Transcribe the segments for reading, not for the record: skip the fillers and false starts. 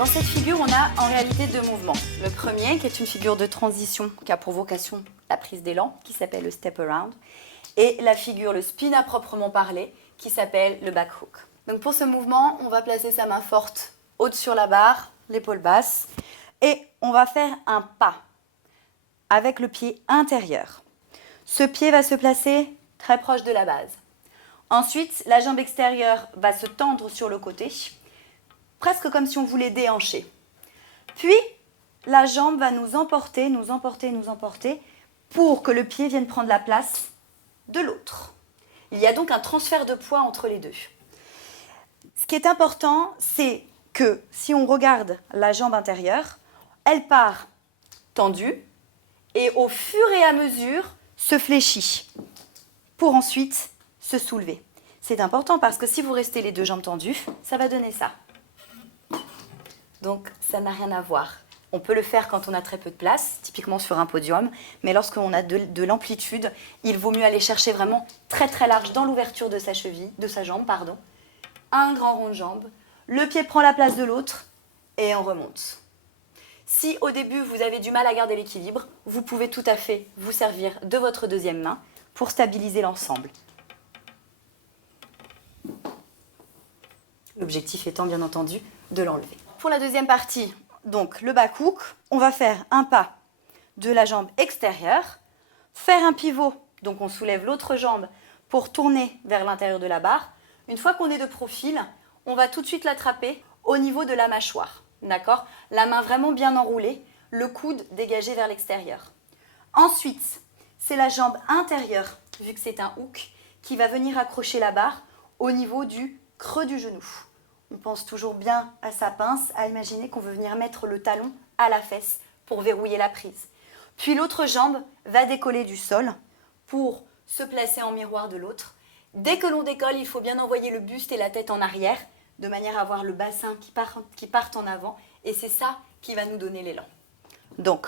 dans cette figure, on a en réalité deux mouvements. Le premier, qui est une figure de transition, qui a pour vocation la prise d'élan, qui s'appelle le step around, et la figure, le spin à proprement parler, qui s'appelle le back hook. Donc pour ce mouvement, on va placer sa main forte au-dessus sur la barre, l'épaule basse, et on va faire un pas avec le pied intérieur. Ce pied va se placer très proche de la base. Ensuite, la jambe extérieure va se tendre sur le côté, presque comme si on voulait déhancher. Puis, la jambe va nous emporter pour que le pied vienne prendre la place de l'autre. Il y a donc un transfert de poids entre les deux. Ce qui est important, c'est que si on regarde la jambe intérieure, elle part tendue et au fur et à mesure se fléchit pour ensuite se soulever. C'est important parce que si vous restez les deux jambes tendues, ça va donner ça. Donc ça n'a rien à voir. On peut le faire quand on a très peu de place, typiquement sur un podium, mais lorsqu'on a de l'amplitude, il vaut mieux aller chercher vraiment très très large dans l'ouverture de sa cheville, de sa jambe, pardon. Un grand rond de jambe, le pied prend la place de l'autre et on remonte. Si au début vous avez du mal à garder l'équilibre, vous pouvez tout à fait vous servir de votre deuxième main pour stabiliser l'ensemble. L'objectif étant bien entendu de l'enlever. Pour la deuxième partie, donc le back hook, on va faire un pas de la jambe extérieure, faire un pivot, donc on soulève l'autre jambe pour tourner vers l'intérieur de la barre. Une fois qu'on est de profil, on va tout de suite l'attraper au niveau de la mâchoire, d'accord? La main vraiment bien enroulée, le coude dégagé vers l'extérieur. Ensuite, c'est la jambe intérieure, vu que c'est un hook, qui va venir accrocher la barre au niveau du creux du genou. On pense toujours bien à sa pince, à imaginer qu'on veut venir mettre le talon à la fesse pour verrouiller la prise. Puis l'autre jambe va décoller du sol pour se placer en miroir de l'autre. Dès que l'on décolle, il faut bien envoyer le buste et la tête en arrière, de manière à avoir le bassin qui parte en avant, et c'est ça qui va nous donner l'élan. Donc,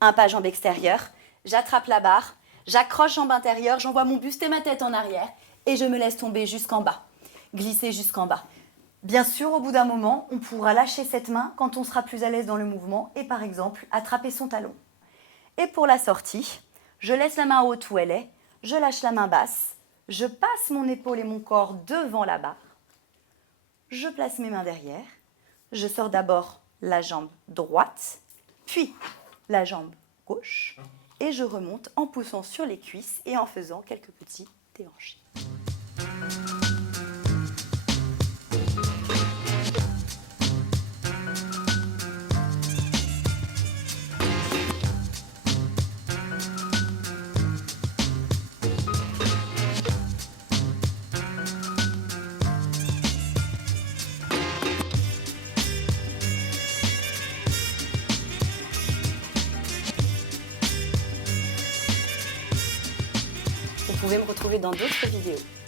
un pas jambe extérieure, j'attrape la barre, j'accroche jambe intérieure, j'envoie mon buste et ma tête en arrière, et je me laisse tomber jusqu'en bas, glisser jusqu'en bas. Bien sûr, au bout d'un moment, on pourra lâcher cette main quand on sera plus à l'aise dans le mouvement et par exemple, attraper son talon. Et pour la sortie, je laisse la main haute où elle est, je lâche la main basse, je passe mon épaule et mon corps devant la barre, je place mes mains derrière, je sors d'abord la jambe droite, puis la jambe gauche et je remonte en poussant sur les cuisses et en faisant quelques petits déhanchés. Vous pouvez me retrouver dans d'autres vidéos.